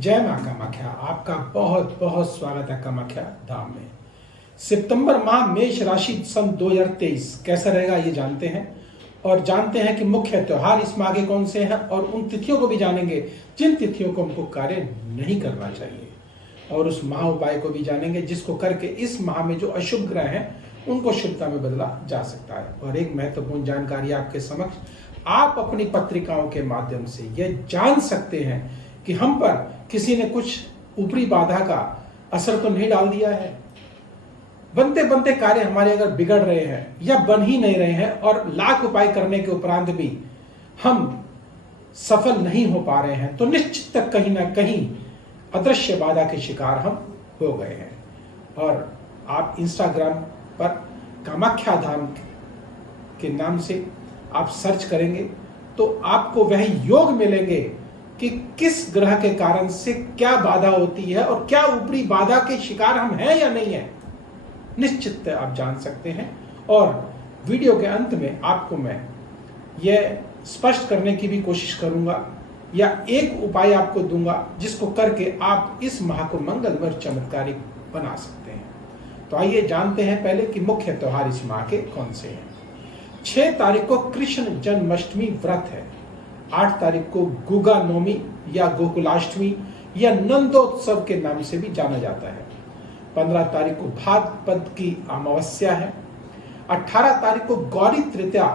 जय मां कामाख्या। आपका बहुत बहुत स्वागत है कामाख्या धाम में। सितंबर माह मेष राशि सन 2023 कैसा रहेगा ये जानते हैं, और जानते हैं कि मुख्य त्योहार इस माह के कौन से हैं, और उन तिथियों को भी जानेंगे जिन तिथियों को हमको कार्य नहीं करना चाहिए, और उस महा उपाय को भी जानेंगे जिसको करके इस माह में जो अशुभ ग्रह हैं उनको शुभता में बदला जा सकता है। और एक महत्वपूर्ण जानकारी आपके समक्ष, आप अपनी पत्रिकाओं के माध्यम से यह जान सकते हैं कि हम पर किसी ने कुछ ऊपरी बाधा का असर तो नहीं डाल दिया है। बनते बनते कार्य हमारे अगर बिगड़ रहे हैं या बन ही नहीं रहे हैं, और लाख उपाय करने के उपरांत भी हम सफल नहीं हो पा रहे हैं, तो निश्चित तक कहीं ना कहीं अदृश्य बाधा के शिकार हम हो गए हैं। और आप इंस्टाग्राम पर कामाख्या धाम के नाम से आप सर्च करेंगे तो आपको वह योग मिलेंगे कि किस ग्रह के कारण से क्या बाधा होती है और क्या ऊपरी बाधा के शिकार हम हैं या नहीं है, निश्चित आप जान सकते हैं। और वीडियो के अंत में आपको मैं यह स्पष्ट करने की भी कोशिश करूंगा, या एक उपाय आपको दूंगा जिसको करके आप इस माह को मंगलमय और चमत्कारिक बना सकते हैं। तो आइए जानते हैं पहले कि मुख्य त्योहार इस माह के कौन से हैं। 6 तारीख को कृष्ण जन्माष्टमी व्रत है। 8 तारीख को गुगा नवमी या गोकुलाष्टमी या नंदोत्सव के नाम से भी जाना जाता है। 15 तारीख को भाद्रपद की अमावस्या है। 18 तारीख को गौरी तृतीया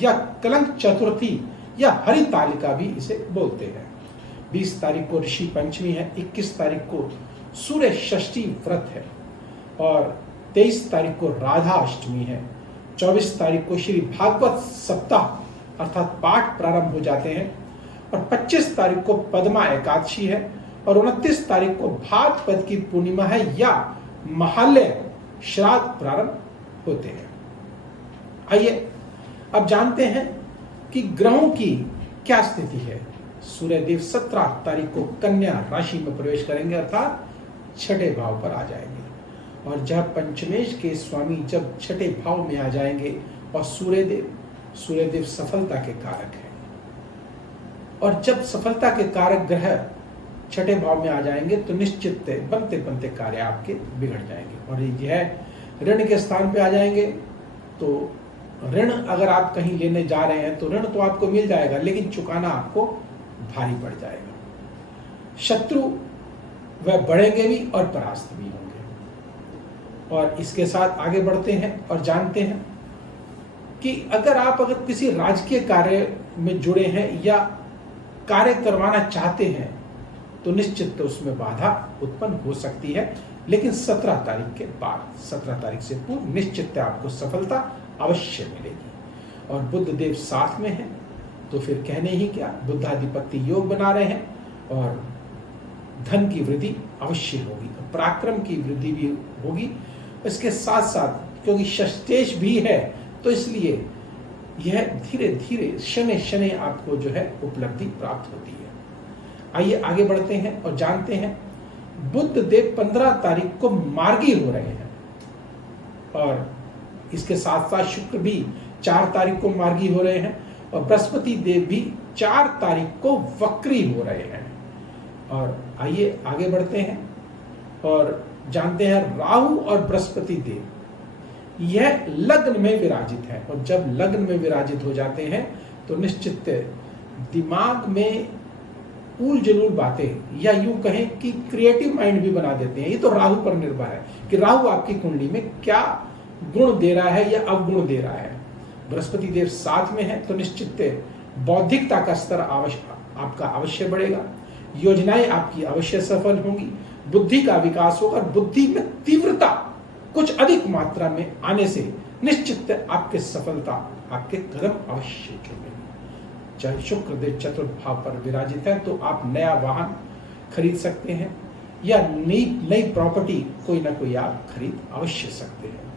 या कलंक चतुर्थी या हरितालिका भी इसे बोलते हैं। 20 तारीख को ऋषि पंचमी है। 21 तारीख को सूर्य षष्ठी व्रत है, और 23 तारीख को राधा अष्टमी है। 24 तारीख को श्री भागवत सप्ताह अर्थात पाठ प्रारंभ हो जाते हैं, और 25 तारीख को पद्मा एकादशी है, और 29 तारीख को भाद्रपद की पूर्णिमा है या महालय श्राद्ध प्रारंभ होते हैं। आइए अब जानते हैं कि ग्रहों की क्या स्थिति है। सूर्यदेव 17 तारीख को कन्या राशि में प्रवेश करेंगे, अर्थात छठे भाव पर आ जाएंगे। और जब पंचमेश के स्वामी जब छठे भाव में आ जाएंगे, और सूर्यदेव सफलता के कारक हैं, और जब सफलता के कारक ग्रह छठे भाव में आ जाएंगे तो निश्चित बनते बनते कार्य आपके बिगड़ जाएंगे। और यह ऋण के स्थान पे आ जाएंगे, तो ऋण अगर आप कहीं लेने जा रहे हैं तो ऋण तो आपको मिल जाएगा, लेकिन चुकाना आपको भारी पड़ जाएगा। शत्रु वह बढ़ेंगे भी और परास्त भी होंगे। और इसके साथ आगे बढ़ते हैं और जानते हैं कि अगर किसी राजकीय कार्य में जुड़े हैं या कार्य करवाना चाहते हैं तो निश्चित उसमें बाधा उत्पन्न हो सकती है, लेकिन 17 तारीख के बाद, 17 तारीख से पूर्व निश्चित आपको सफलता अवश्य मिलेगी। और बुध देव साथ में है तो फिर कहने ही क्या, बुद्धाधिपत्य योग बना रहे हैं, और धन की वृद्धि अवश्य होगी, तो पराक्रम की वृद्धि भी होगी। इसके साथ साथ क्योंकि षष्ठेश भी है तो इसलिए यह धीरे धीरे शनि शनि आपको जो है उपलब्धि प्राप्त होती है। आइए आगे बढ़ते हैं और जानते हैं बुध देव 15 तारीख को मार्गी हो रहे हैं, और इसके साथ साथ शुक्र भी 4 तारीख को मार्गी हो रहे हैं, और बृहस्पति देव भी 4 तारीख को वक्री हो रहे हैं। और आइए आगे बढ़ते हैं और जानते हैं राहु और बृहस्पति देव यह लग्न में विराजित है, और जब लग्न में विराजित हो जाते हैं तो निश्चित दिमाग में ऊल जलूल बातें, या यूं कहें कि क्रिएटिव माइंड भी बना देते हैं। ये तो राहु पर निर्भर है कि राहु आपकी कुंडली में क्या गुण दे रहा है या अवगुण दे रहा है। बृहस्पति देव साथ में है तो निश्चित बौद्धिकता का स्तर आपका अवश्य बढ़ेगा, योजनाएं आपकी अवश्य सफल होंगी, बुद्धि का विकास होगा, और बुद्धि में तीव्रता कुछ अधिक मात्रा में आने से निश्चित आपके सफलता आपके कदम अवश्य चुमेंगे। चाहे शुक्र देव चतुर्थ भाव पर विराजित है तो आप नया वाहन खरीद सकते हैं, या नई प्रॉपर्टी कोई ना कोई आप खरीद अवश्य सकते हैं।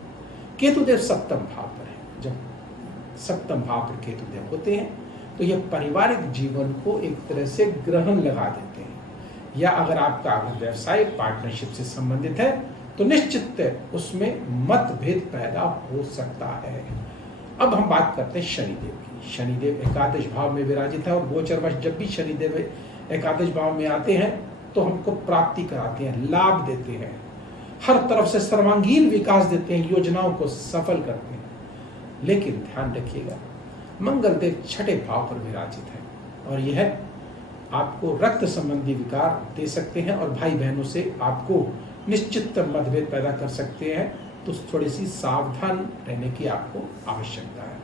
केतुदेव सप्तम भाव पर है। जब सप्तम भाव पर केतुदेव होते हैं तो यह पारिवारिक जीवन को एक तरह से ग्रहण लगा देते हैं, या अगर आपका व्यवसाय पार्टनरशिप से संबंधित है तो निश्चित उसमें मतभेद पैदा हो सकता है। अब हम बात करते हैं शनिदेव की। शनिदेव एकादश भाव में विराजित है, और गोचरवश जब भी शनिदेव एकादश भाव में आते हैं तो हमको प्राप्ति कराते हैं, लाभ देते हैं, हर तरफ से सर्वांगीण विकास देते हैं, योजनाओं को सफल करते हैं। लेकिन ध्यान रखिएगा, मंगलदेव छठे भाव पर विराजित है और यह आपको रक्त संबंधी विकार दे सकते हैं और भाई बहनों से आपको निश्चित मतभेद पैदा कर सकते हैं। तो थोड़ी सी सावधान रहने की आपको आवश्यकता है।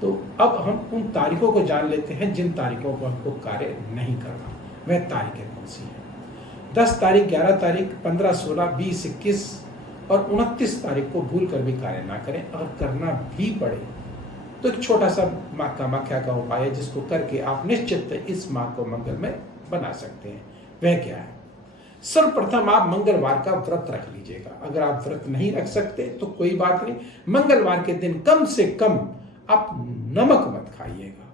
तो अब हम उन तारीखों को जान लेते हैं जिन तारीखों को हमको कार्य नहीं करना। वह तारीखें कौन सी हैं? 10 तारीख, 11 तारीख, 15, 16, 20, 21 और 29 तारीख को भूल कर भी कार्य ना करें। अगर करना भी पड़े तो एक छोटा सा माँ कामाख्या का उपाय है जिसको करके आप निश्चित इस माँ को मंगलमय बना सकते हैं। वह क्या है? सर्वप्रथम आप मंगलवार का व्रत रख लीजिएगा। अगर आप व्रत नहीं रख सकते तो कोई बात नहीं, मंगलवार के दिन कम से कम आप नमक मत खाइएगा।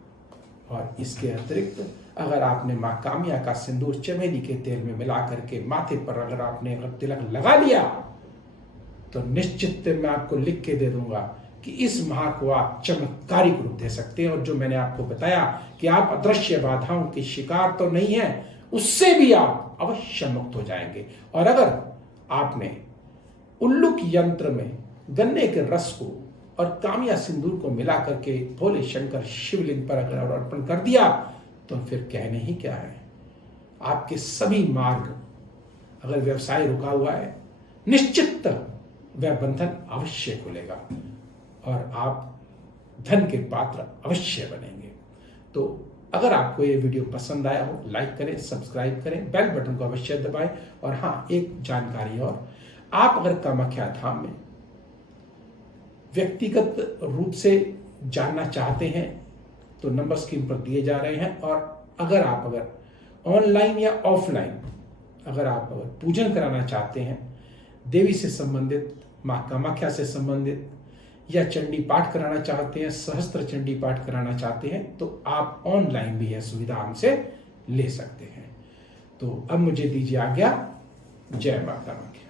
और इसके अतिरिक्त अगर आपने माँ काम्या का सिंदूर चमेली के तेल में मिला करके माथे पर अगर आपने तिलक लगा लिया तो निश्चित मैं आपको लिख के दे दूंगा कि इस माह को आप चमत्कारिक रूप दे सकते हैं। और जो मैंने आपको बताया कि आप अदृश्य बाधाओं के शिकार तो नहीं है, उससे भी आप अवश्य मुक्त हो जाएंगे। और अगर आपने उल्लुक यंत्र में गन्ने के रस को और कामिया सिंदूर को मिला करके भोले शंकर शिवलिंग पर अगर अर्पण कर दिया तो फिर कहने ही क्या है, आपके सभी मार्ग, अगर व्यवसाय रुका हुआ है, निश्चित वह बंधन अवश्य खुलेगा और आप धन के पात्र अवश्य बनेंगे। तो अगर आपको ये वीडियो पसंद आया हो, लाइक करें, सब्सक्राइब करें, बेल बटन को अवश्य दबाएं। और हाँ, एक जानकारी और, आप अगर कामाख्या धाम में व्यक्तिगत रूप से जानना चाहते हैं तो नंबर स्क्रीन पर दिए जा रहे हैं। और अगर ऑनलाइन या ऑफलाइन अगर पूजन कराना चाहते हैं, देवी से संबंधित, माँ कामाख्या से संबंधित, या चंडी पाठ कराना चाहते हैं, सहस्त्र चंडी पाठ कराना चाहते हैं, तो आप ऑनलाइन भी यह सुविधा हमसे ले सकते हैं। तो अब मुझे दीजिए आज्ञा। जय माँ कामाख्या।